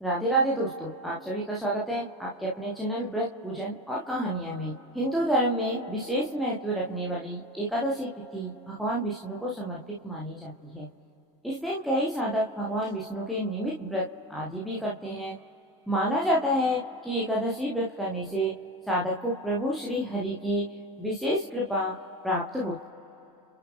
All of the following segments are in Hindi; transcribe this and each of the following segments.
राधे राधे दोस्तों, आप सभी का स्वागत है आपके अपने चैनल व्रत पूजन और कहानियां में। हिंदू धर्म में विशेष महत्व रखने वाली एकादशी तिथि भगवान विष्णु को समर्पित मानी जाती है। इस दिन कई साधक भगवान विष्णु के निमित्त व्रत आदि भी करते हैं। माना जाता है कि एकादशी व्रत करने से साधक को प्रभु श्री हरि की विशेष कृपा प्राप्त होती।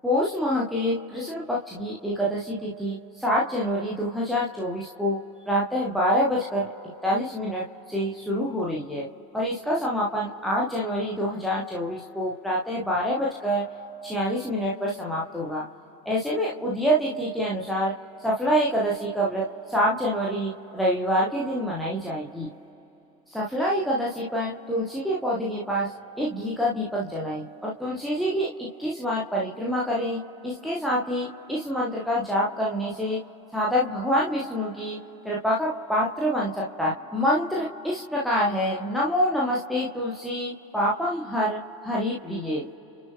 पौष माह के कृष्ण पक्ष की एकादशी तिथि 7 जनवरी 2024 को प्रातः 12:41 से शुरू हो रही है और इसका समापन 8 जनवरी 2024 को प्रातः 12:46 पर समाप्त होगा। ऐसे में उदया तिथि के अनुसार सफला एकादशी का व्रत 7 जनवरी रविवार के दिन मनाई जाएगी। सफला एकादशी पर तुलसी के पौधे के पास एक घी का दीपक जलाएं और तुलसी जी की 21 बार परिक्रमा करें। इसके साथ ही इस मंत्र का जाप करने से साधक भगवान विष्णु की कृपा का पात्र बन सकता है। मंत्र इस प्रकार है: नमो नमस्ते तुलसी, पापम हर हरि प्रिय।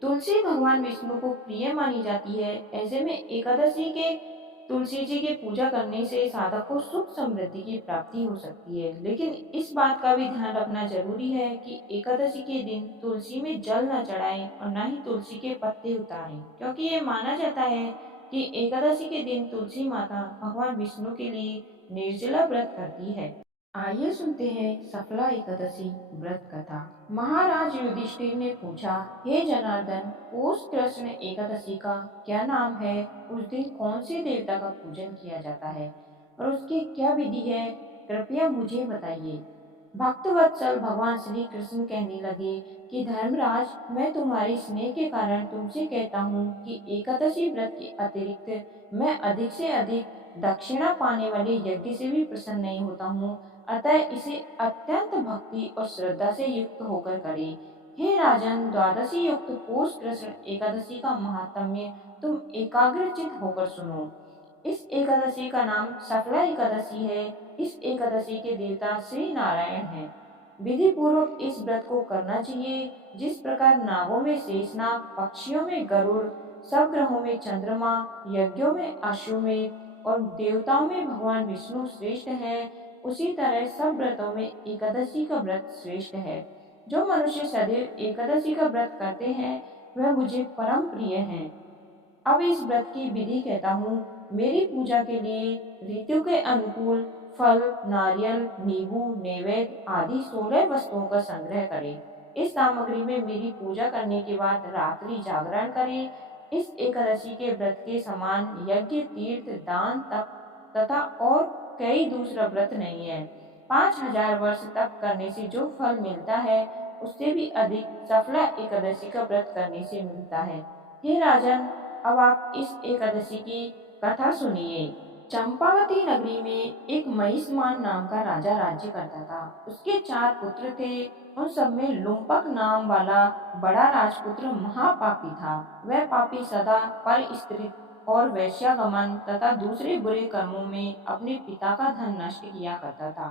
तुलसी भगवान विष्णु को प्रिय मानी जाती है। ऐसे में एकादशी के तुलसी जी की पूजा करने से साधक को सुख समृद्धि की प्राप्ति हो सकती है। लेकिन इस बात का भी ध्यान रखना जरूरी है कि एकादशी के दिन तुलसी में जल न चढ़ाएं और न ही तुलसी के पत्ते उतारें, क्योंकि ये माना जाता है कि एकादशी के दिन तुलसी माता भगवान विष्णु के लिए निर्जला व्रत करती है। आइए सुनते हैं सफला एकादशी व्रत कथा। महाराज युधिष्ठिर ने पूछा, हे जनार्दन, पौष कृष्ण एकादशी का क्या नाम है? उस दिन कौन से देवता का पूजन किया जाता है और उसकी क्या विधि है? कृपया मुझे बताइए। भक्त वत्सल भगवान श्री कृष्ण कहने लगे कि धर्मराज, मैं तुम्हारी स्नेह के कारण तुमसे कहता हूँ कि एकादशी व्रत के अतिरिक्त मैं अधिक से अधिक दक्षिणा पाने वाले यज्ञ से भी प्रसन्न नहीं होता हूँ। अतः इसे अत्यंत भक्ति और श्रद्धा से युक्त होकर करें। हे राजन, द्वादशी युक्त पौष कृष्ण एकादशी का महात्म्य तुम एकाग्रचित होकर सुनो। इस एकादशी का नाम सफला एकादशी है। इस एकादशी के देवता श्री नारायण हैं। विधि पूर्वक इस व्रत को करना चाहिए। जिस प्रकार नागों में शेषनाग, पक्षियों में गरुड़, सब ग्रहों में चंद्रमा, यज्ञों में अश्वमेध और देवताओं में भगवान विष्णु श्रेष्ठ है, उसी तरह सब व्रतों में एकादशी का व्रत श्रेष्ठ है। जो मनुष्य सदैव एकादशी का व्रत करते हैं वह मुझे परम प्रिय हैं। अब इस व्रत की विधि कहता हूँ। मेरी पूजा के लिए ऋतु के अनुकूल फल, नारियल, नींबू, नैवेद्य आदि 16 वस्तुओं का संग्रह करें। इस सामग्री में मेरी पूजा करने के बाद रात्रि जागरण करें। इस एकादशी के व्रत के समान यज्ञ, तीर्थ, दान, तप तथा और कई दूसरा व्रत नहीं है। 5000 वर्ष तप करने से जो फल मिलता है उससे भी अधिक सफला एकादशी का व्रत करने से मिलता है। हे राजन, अब आप इस एकादशी की कथा सुनिए। चंपावती नगरी में एक महिष्मान नाम का राजा राज्य करता था। उसके 4 पुत्र थे। उन सब में लुम्पक नाम वाला बड़ा राजपुत्र महापापी था। वह पापी सदा पर स्त्री और वैश्यागमन तथा दूसरे बुरे कर्मों में अपने पिता का धन नष्ट किया करता था।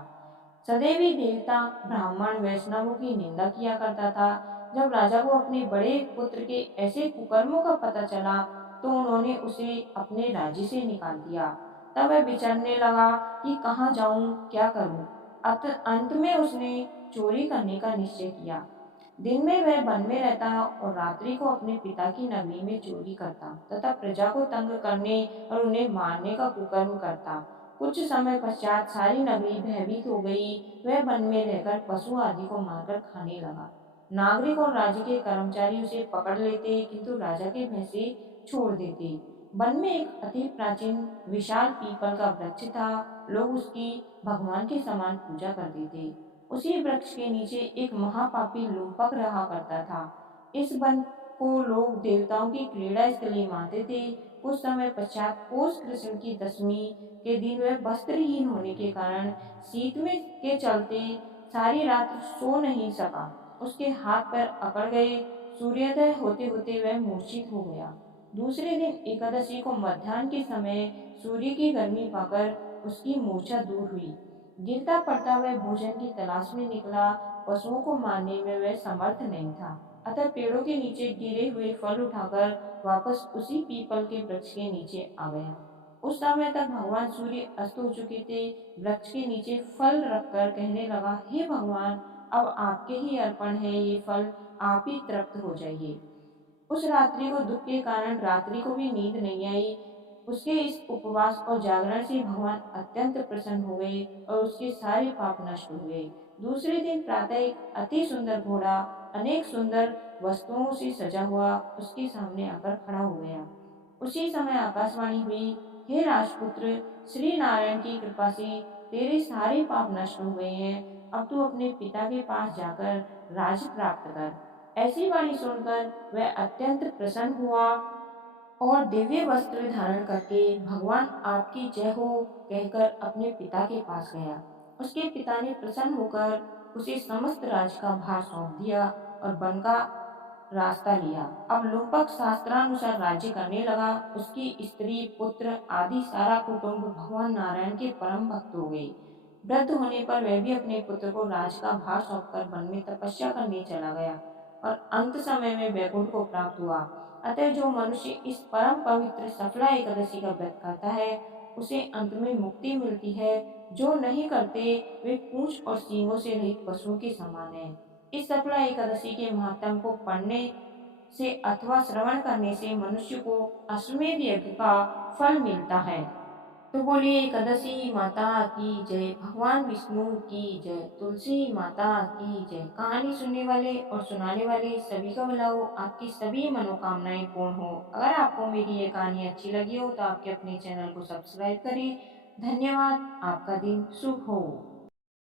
सदैव ही देवता, ब्राह्मण, वैष्णवों की निंदा किया करता था। जब राजा को अपने बड़े पुत्र के ऐसे कुकर्मों का पता चला तो उन्होंने उसे अपने राज्य से निकाल दिया। तब वह विचारने लगा कि कहाँ जाऊं, क्या करूं। अंत में उसने चोरी करने का निश्चय किया। दिन में वह वन में रहता और रात्रि को अपने पिता की नगरी में चोरी करता तथा प्रजा को तंग करने और उन्हें मारने का कुकर्म करता। कुछ समय पश्चात सारी नगरी भयभीत हो गई। वह वन में रहकर पशु आदि को मारकर खाने लगा। नागरिक और राज्य के कर्मचारी उसे पकड़ लेते किंतु राजा के भय से छोड़ देते। वन में एक अति प्राचीन विशाल पीपल का वृक्ष था। लोग उसकी भगवान के समान पूजा करते थे। उसी वृक्ष के नीचे एक महापापी लुम्पक रहा करता था। इस वन को लोग देवताओं की क्रीड़ा स्थली मानते थे। कुछ समय पश्चात पौष कृष्ण की दशमी के दिन वह वस्त्रहीन होने के कारण शीत में के चलते सारी रात सो नहीं सका। उसके हाथ पैर अकड़ गए। सूर्योदय होते होते वह मूर्छित हो गया। दूसरे दिन एकादशी को मध्याह्न के समय सूर्य की गर्मी पाकर उसकी मूर्छा दूर हुई। गिरता पड़ता वह भोजन की तलाश में निकला। पशुओं को मारने में वह समर्थ नहीं था, अतः पेड़ों के नीचे गिरे हुए फल उठाकर वापस उसी पीपल के वृक्ष के नीचे आ गया। उस समय तक भगवान सूर्य अस्त हो चुके थे। वृक्ष के नीचे फल रखकर कहने लगा, हे भगवान, अब आपके ही अर्पण है ये फल, आप ही तृप्त हो जाइए। उस रात्रि को दुख के कारण रात्रि को भी नींद नहीं आई। उसके इस उपवास और जागरण से भगवान अत्यंत प्रसन्न हुए और उसके सारे पाप नष्ट हुए। दूसरे दिन प्रातः एक अति सुंदर घोड़ा अनेक सुंदर वस्तुओं से सजा हुआ उसके सामने आकर खड़ा हो गया। उसी समय आकाशवाणी हुई, हे राजपुत्र, श्री नारायण की कृपा से तेरे सारे पाप नष्ट हो गए हैं। अब तू अपने पिता के पास जाकर राज्य प्राप्त कर। ऐसी वाणी सुनकर वह अत्यंत प्रसन्न हुआ और दिव्य वस्त्र धारण करके भगवान आपकी जय हो कहकर अपने पिता के पास गया। उसके पिता ने प्रसन्न होकर उसे समस्त राज्य का भार सौंप दिया और वन का रास्ता लिया। अब लुम्पक शास्त्रानुसार राज्य करने लगा। उसकी स्त्री पुत्र आदि सारा कुटुंब भगवान नारायण के परम भक्त हो गए। वृद्ध होने पर वह भी अपने पुत्र को राज का भार सौंपकर वन में तपस्या करने चला गया और अंत समय में वैकुंठ को प्राप्त हुआ। अतः जो मनुष्य इस परम पवित्र सफला एकादशी का व्रत करता है उसे अंत में मुक्ति मिलती है। जो नहीं करते वे पूंछ और सींगों से रहित पशुओं के समान है। इस सफला एकादशी के महात्म को पढ़ने से अथवा श्रवण करने से मनुष्य को अश्वमेध यज्ञ का फल मिलता है। तो बोलिए एकादशी माता की जय, भगवान विष्णु की जय, तुलसी माता की जय। कहानी सुनने वाले और सुनाने वाले सभी का भला हो, आपकी सभी मनोकामनाएं पूर्ण हो। अगर आपको मेरी ये कहानी अच्छी लगी हो तो आपके अपने चैनल को सब्सक्राइब करें। धन्यवाद। आपका दिन शुभ हो।